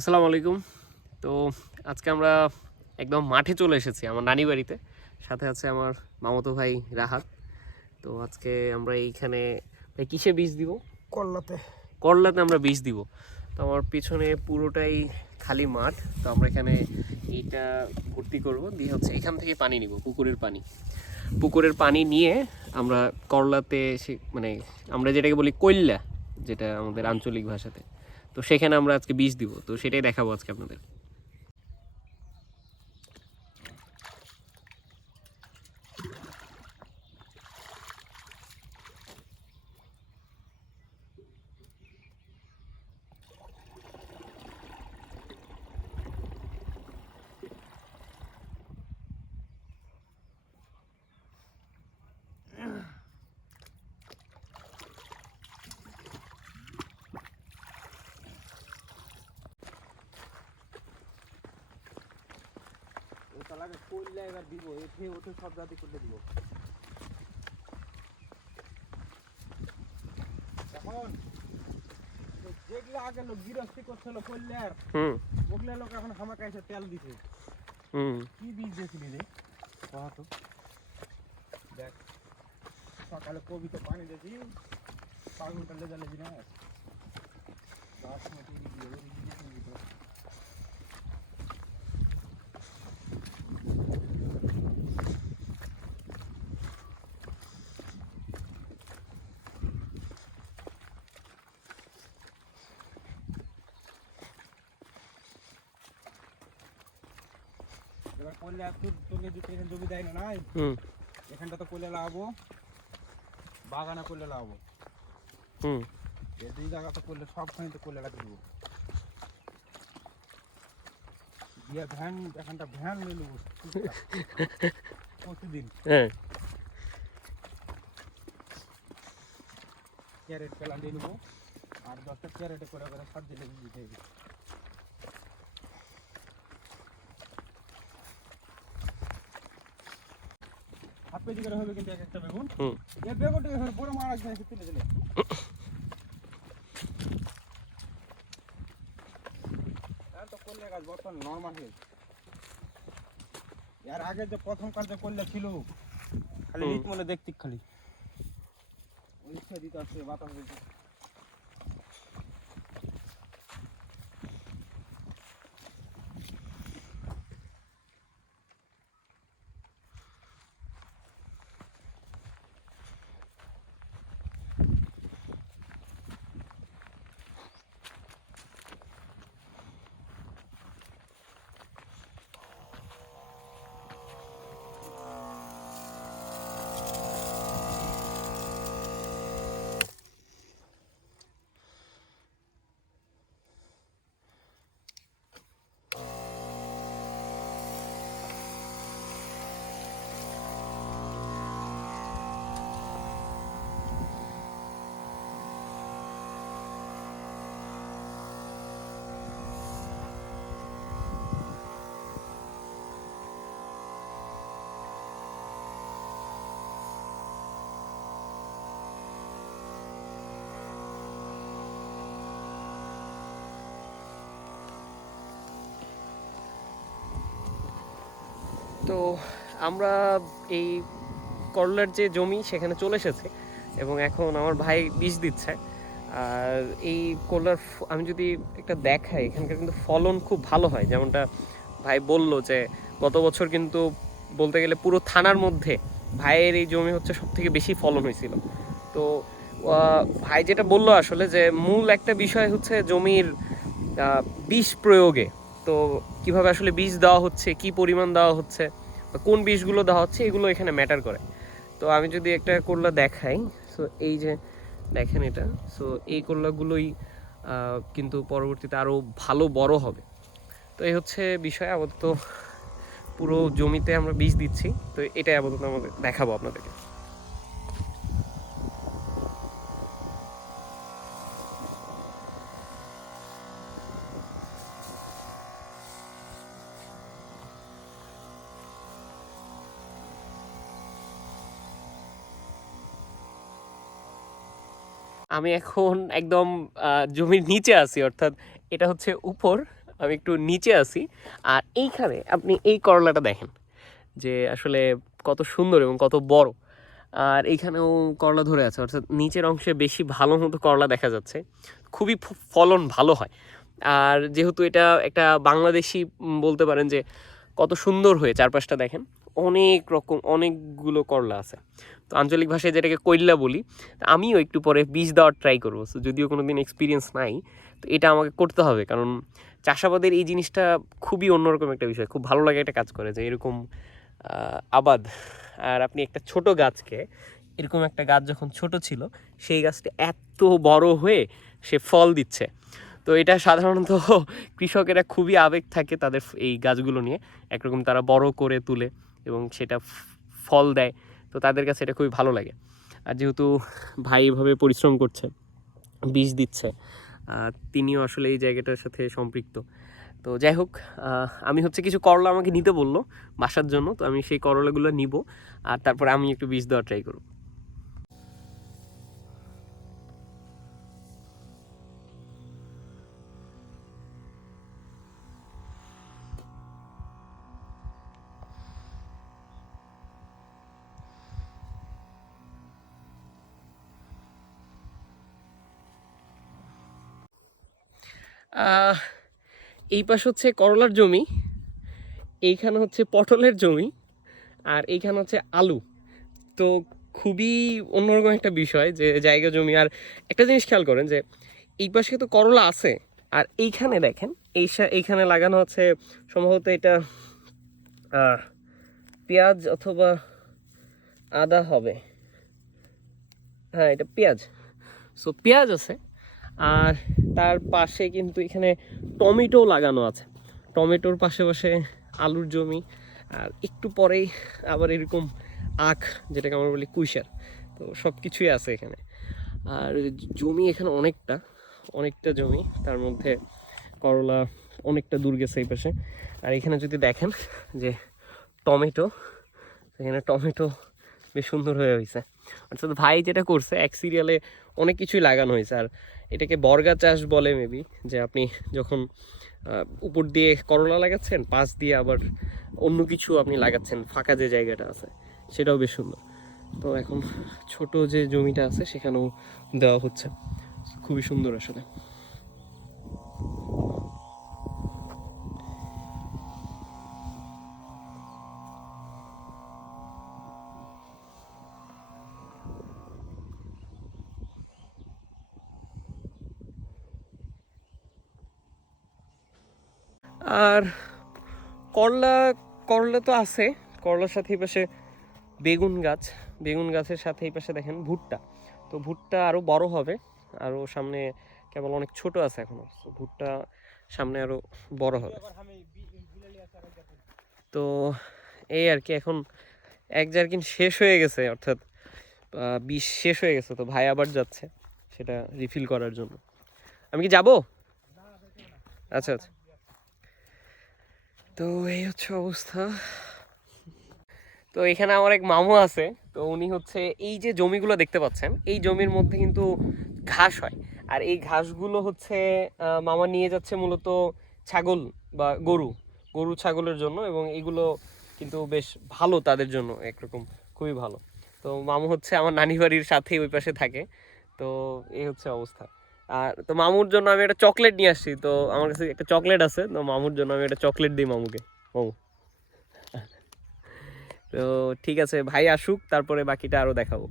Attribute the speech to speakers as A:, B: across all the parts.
A: আসসালামু আলাইকুম। তো আজকে আমরা একদম মাঠে চলে এসেছি আমার নানি বাড়িতে। সাথে আছে আমার মামতো ভাই রাহাত। তো আজকে আমরা এইখানে ভাই কিসে বীজ দিব?
B: করলাতে
A: করলাতে আমরা বীজ দিব। তো আমার পিছনে পুরোটাই খালি মাঠ। তো আমরা এখানে এইটা ভর্তি করব। দিয়ে হচ্ছে এখান থেকে পানি নিব পুকুরের পানি। পুকুরের পানি নিয়ে আমরা করলাতে সে মানে আমরা যেটাকে বলি কল্যা যেটা আমাদের আঞ্চলিক ভাষাতে। তো সেখানে আমরা আজকে বীজ দিব। তো সেটাই দেখাবো আজকে আপনাদের।
B: তালাকে করলে এবার দিব এঠে ওঠে সব জাতি করলে দিব। এখন যেগুলো আগে লোক গৃহস্থী করছিল করলে আর
A: হুম।
B: ওগুলো লোক এখন আমাকে এসে তেল দিছে।
A: হুম।
B: কি বীজ দিয়েছিলি রে? তো। দেখ সকালে কবিতে পানি দিয়েছি পাগলটা লেগে লেগে না বাসমতি দিয়ে, ওই বীজ দিয়ে দিত। এবার করলে আর তোর তোকে যে এখানে জমি দেয় না নাই?
A: হুম।
B: এখানটা তো করলে লাগাবো বাগানে করলে লাগাবো
A: হুম।
B: এই দুই জায়গা তো করলে সবখানে তো করলে লাগিয়ে দেবো দিয়ে ভ্যান এখানটা ভ্যান নিয়ে নেব। প্রতিদিন।
A: হ্যাঁ।
B: ক্যারেট পেলা নিয়ে নেব। আর দশটা ক্যারেটে করে করে সাত দিলে দিতে হবে। কেজি করে হবে কিন্তু এক একটা বেগুন। এই বেগুনটা এখানে বড় মারা গেছে তুলে দিলে। তো করলে গাছ বর্তমান নর্মাল এর আগে যে প্রথম কাজ করলে ছিল খালি। মনে দেখতি খালি। ওই দিতে আসছে বাতাস দিতে
A: তো আমরা এই করলার যে জমি সেখানে চলে এসেছে এবং এখন আমার ভাই বীজ দিচ্ছে। আর এই করলার আমি যদি একটা দেখাই, এখানকার কিন্তু ফলন খুব ভালো হয়। যেমনটা ভাই বলল যে, গত বছর কিন্তু বলতে গেলে পুরো থানার মধ্যে ভাইয়ের এই জমি হচ্ছে সব থেকে বেশি ফলন হয়েছিল। তো ভাই যেটা বলল আসলে যে, মূল একটা বিষয় হচ্ছে জমির বিষ প্রয়োগে। তো কীভাবে আসলে বীজ দেওয়া হচ্ছে, কি পরিমাণ দেওয়া হচ্ছে কোন বিষগুলো দেওয়া হচ্ছে এগুলো এখানে ম্যাটার করে। তো আমি যদি একটা করলা দেখাই সো এই যে দেখেন এটা সো এই করলাগুলোই কিন্তু পরবর্তীতে আরও ভালো বড় হবে। তো এই হচ্ছে বিষয়, আপাতত পুরো জমিতে আমরা বীজ দিচ্ছি, তো এটাই আপাতত আমাদের দেখাবো আপনাদেরকে। আমি এখন একদম জমির নিচে আছি, অর্থাৎ এটা হচ্ছে উপর, আমি একটু নিচে আছি। আর এইখানে আপনি এই করলাটা দেখেন, যে আসলে কত সুন্দর এবং কত বড়। আর এইখানেও করলা ধরে আছে, অর্থাৎ নিচের অংশে বেশি ভালো মতো করলা দেখা যাচ্ছে। খুবই ফলন ভালো হয়। আর যেহেতু এটা একটা বাংলাদেশি বলতে পারেন যে কত সুন্দর হয়ে চারপাশটা দেখেন। অনেক রকম, অনেকগুলো করলা আছে। তো আঞ্চলিক ভাষায় যেটাকে কইল্লা বলি আমিও একটু পরে বীজ দেওয়ার ট্রাই করব। যদিও কোনো দিন এক্সপিরিয়েন্স নাই, তো এটা আমাকে করতে হবে। কারণ চাষাবাদের এই জিনিসটা খুবই অন্যরকম একটা বিষয়। খুব ভালো লাগে একটা কাজ করে যে এরকম আবাদ। আর আপনি একটা ছোট গাছকে, এরকম একটা গাছ যখন ছোট ছিল, সেই গাছটা এত বড় হয়ে সে ফল দিচ্ছে। তো এটা সাধারণত কৃষকেরা খুবই আবেগ থাকে তাদের এই গাছগুলো নিয়ে। একরকম তারা বড় করে তুলে এবং সেটা ফল দেয়। তো তাদের কাছে এটা খুবই ভালো লাগে। আর যেহেতু ভাই এভাবে পরিশ্রম করছে, বীজ দিচ্ছে তিনিও আসলে এই জায়গাটার সাথে সম্পৃক্ত। তো যাই হোক আমি হচ্ছে কিছু করলা আমাকে নিতে বলল বাসার জন্য। তো আমি সেই করলাগুলো নিব আর তারপর আমি একটু বীজ দেওয়ার ট্রাই করব। এই পাশ হচ্ছে করলার জমি, এইখানে হচ্ছে পটলের জমি, আর এইখানে হচ্ছে আলু। তো খুবই অন্যরকম একটা বিষয় যে জায়গা জমি। আর একটা জিনিস খেয়াল করেন যে এই পাশে তো করলা আছে, আর এইখানে দেখেন, এই এইখানে লাগানো হচ্ছে সম্ভবত এটা পেঁয়াজ অথবা আদা হবে। হ্যাঁ এটা পেঁয়াজ। সো পেঁয়াজ আছে আর তার পাশে কিন্তু এখানে টমেটো লাগানো আছে। টমেটোর পাশে পাশে আলুর জমি। আর একটু পরেই আবার এরকম আখ, যেটাকে আমরা বলি কুইশার। তো সব কিছুই আছে এখানে। আর জমি এখানে অনেকটা অনেকটা জমি। তার মধ্যে করলা অনেকটা দূর গেছে এই পাশে। আর এখানে যদি দেখেন যে টমেটো, এখানে টমেটো বেশ সুন্দর হয়ে হয়েছে। অর্থাৎ ভাই যেটা করছে, এক সিরিয়ালে অনেক কিছুই লাগানো হয়েছে। আর এটাকে বর্গা চাষ বলে মেবি যে আপনি যখন উপর দিয়ে করলা লাগাচ্ছেন, পাশ দিয়ে আবার অন্য কিছু আপনি লাগাচ্ছেন, ফাঁকা যে জায়গাটা আছে, সেটাও বেশ সুন্দর। তো এখন ছোট যে জমিটা আছে, সেখানেও দেওয়া হচ্ছে। খুবই সুন্দর আসলে। আর করলা করলা তো আছে। করলার সাথে এই পাশে বেগুন গাছ। বেগুন গাছের সাথে এই পাশে দেখেন ভুট্টা। তো ভুট্টা আরও বড় হবে। আরও সামনে কেবল অনেক ছোট আছে এখনও তো ভুট্টা সামনে আরও বড় হবে। তো এই আর কি এখন এক জার্কিন শেষ হয়ে গেছে, অর্থাৎ বিষ শেষ হয়ে গেছে। তো ভাই আবার যাচ্ছে সেটা রিফিল করার জন্য। আমি কি যাব? আচ্ছা আচ্ছা। তো এই হচ্ছে অবস্থা। তো এখানে আমার এক মামু আছে। তো উনি হচ্ছে এই যে জমিগুলো দেখতে পাচ্ছেন, এই জমির মধ্যে কিন্তু ঘাস হয়। আর এই ঘাসগুলো হচ্ছে মামা নিয়ে যাচ্ছে মূলত ছাগল বা গরু গরু ছাগলের জন্য এবং এগুলো কিন্তু বেশ ভালো তাদের জন্য, একরকম খুবই ভালো। তো মামু হচ্ছে আমার নানি বাড়ির সাথেই ওই পাশে থাকে। তো এই হচ্ছে অবস্থা। আর তো মামুর জন্য আমি একটা চকলেট নিয়ে আসছি। তো আমার কাছে একটা চকলেট আছে, তো মামুর জন্য আমি একটা চকলেট দিই মামুকে। মামু। তো ঠিক আছে, ভাই আসুক, তারপরে বাকিটা আরও দেখাবো।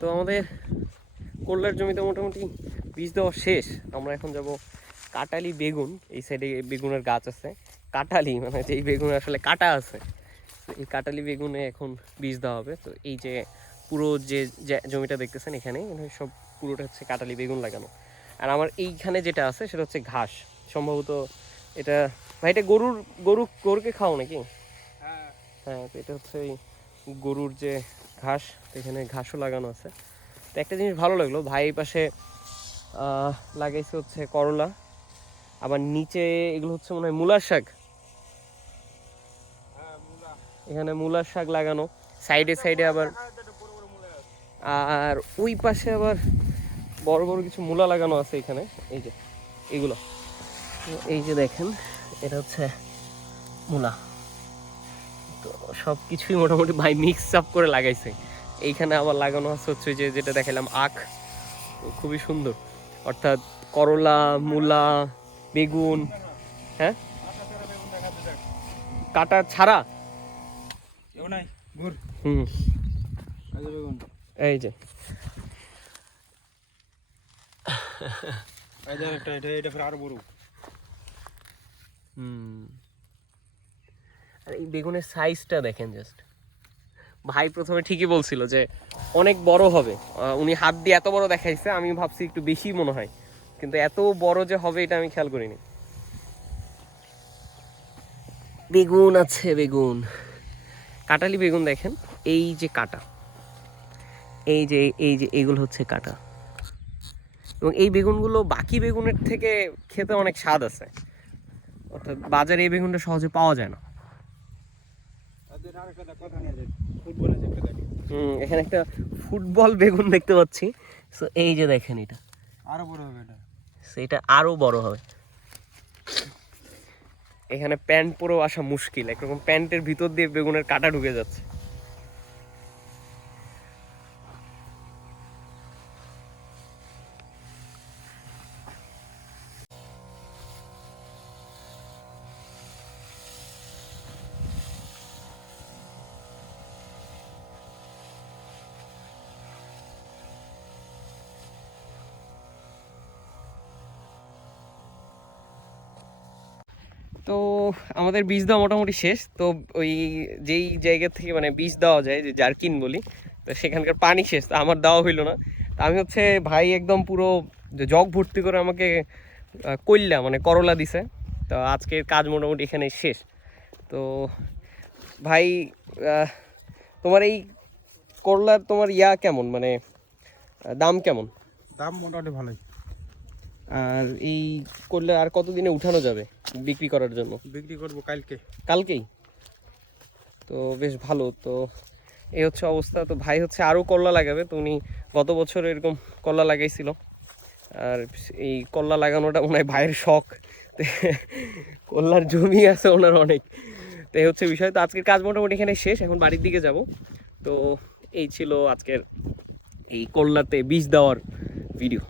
A: তো আমাদের করলার জমিতে মোটামুটি বীজ দেওয়া শেষ। আমরা এখন যাব কাটালি বেগুন। এই সাইডে বেগুনের গাছ আছে। কাটালি মানে যেই বেগুন আসলে কাটা আছে। এই কাটালি বেগুনে এখন বীজ দেওয়া হবে। তো এই যে পুরো যে জমিটা দেখতেছেন এখানে সব পুরোটা হচ্ছে কাটালি বেগুন লাগানো। আর আমার এইখানে যেটা আছে সেটা হচ্ছে ঘাস। সম্ভবত এটা ভাই এটা গরুর গরু গরুকে খাও নাকি?
B: হ্যাঁ।
A: হ্যাঁ তো এটা হচ্ছে ওই গরুর যে ঘাস, এখানে ঘাসও লাগানো আছে। তো একটা জিনিস ভালো লাগল, ভাই এই পাশে লাগাইছে হচ্ছে করলা। আবার নিচে এগুলো হচ্ছে মনে হয় মূলার শাক। এখানে মূলার শাক লাগানো। সাইডে সাইডে আবার, আর ওই পাশে আবার বড় বড় কিছু মূলা লাগানো আছে এখানে। এই যে, এগুলো। তো এই যে দেখেন, এটা হচ্ছে মূলা। তো সব কিছুই মোটামুটি ভাই মিক্স আপ করে লাগাইছে। এইখানে আবার লাগানো আছে হচ্ছে যে যেটা দেখালাম আখ। খুবই সুন্দর। অর্থাৎ করলা মূলা বেগুন হ্যাঁ? কাটা ছাড়া? হুম। এই যে
B: এটা এটা আরও বড়।
A: হুম। আর এই বেগুনের সাইজটা দেখেন জাস্ট ভাই প্রথমে ঠিকই বলছিল যে, অনেক বড় হবে। উনি হাত দিয়ে এত বড় দেখাইছে, আমি ভাবছি একটু বেশি মনে হয়। কিন্তু এত বড় যে হবে এটা আমি খেয়াল করিনি। বেগুন আছে, বেগুন। কাটালি বেগুন দেখেন, এই যে কাটা। এই যে এই যে, এগুলো হচ্ছে কাটা। এবং এই বেগুনগুলো বাকি বেগুনের থেকে খেতে অনেক স্বাদ আছে। অর্থাৎ বাজারে এই বেগুনটা সহজে পাওয়া যায় না
B: তাদের আরেকটা দেখ কথা নিয়ে যায় ফুটবলে যে একটা দেখ
A: হুম এখানে একটা ফুটবল বেগুন দেখতে পাচ্ছি। সো এই যে দেখেন এটা।
B: আরও বড় হবে এটা।
A: সেটা আরও বড় হবে। এখানে প্যান্ট পরেও আসা মুশকিল একরকম প্যান্টের ভিতর দিয়ে বেগুনের কাটা ঢুকে যাচ্ছে। তো আমাদের বীজ দেওয়া মোটামুটি শেষ। তো ওই যেই জায়গা থেকে মানে বীজ দেওয়া যায় যে জার্কিন বলি তো সেখানকার পানি শেষ। তো আমার দেওয়া হইল না। তো আমি হচ্ছে ভাই একদম পুরো জগ ভর্তি করে আমাকে আহ, কইল্লা মানে করলা দিছে। তো আজকের কাজ মোটামুটি এখানে শেষ। তো ভাই তোমার এই করলার তোমার ইয়া কেমন? মানে দাম কেমন?
B: দাম মোটামুটি ভালোই।
A: আর এই করলে আর কতদিনে উঠানো যাবে বিক্রি করার জন্য?
B: বিক্রি করব কালকে।
A: কালকেই? তো বেশ ভালো তো এই হচ্ছে অবস্থা। তো ভাই হচ্ছে আরও করলা লাগাবে তো উনি গত বছর এরকম করলা লাগাইছিল। আর এই করলা লাগানোটা হয় ভাইয়ের শখ। করলার জমি আছে ওনার অনেক। তো এই হচ্ছে বিষয়। তো আজকের কাজ মোটামুটি এখানে শেষ এখন বাড়ির দিকে যাব। তো এই ছিল আজকের এই করলাতে বীজ দেওয়ার ভিডিও।